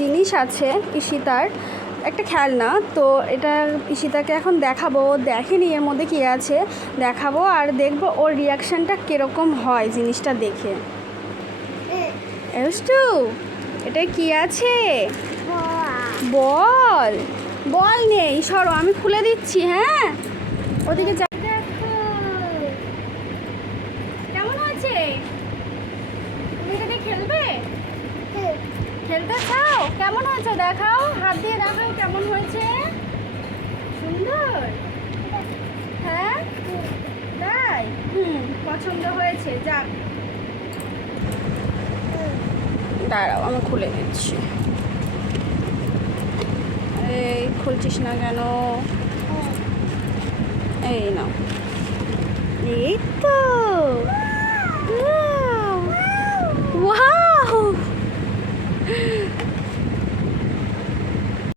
জিনিস আছে ঈশিতার, একটা খেলনা। তো এটা ঈশিতাকে এখন দেখাবো, ও দেখেনি এর মধ্যে কী আছে, দেখাবো আর দেখবো ওর রিয়াকশানটা কীরকম হয় জিনিসটা দেখে। এসটু, এটা কি আছে? বল, বল নেই, সরো আমি খুলে দিচ্ছি। হ্যাঁ, ওদিকে যা। কেমন হয়েছে? তুমি এটা দিয়ে খেলবে? খেলতে চাও? কেমন হয়েছে দেখাও, হাত দিয়ে দেখাও কেমন হয়েছে। সুন্দর? হ্যাঁ তাই? পছন্দ হয়েছে। যাক, দাঁড়াও আমি খুলে দিচ্ছি। এই খুলছিস না কেন? এই নাও। এই তো, ওয়াও,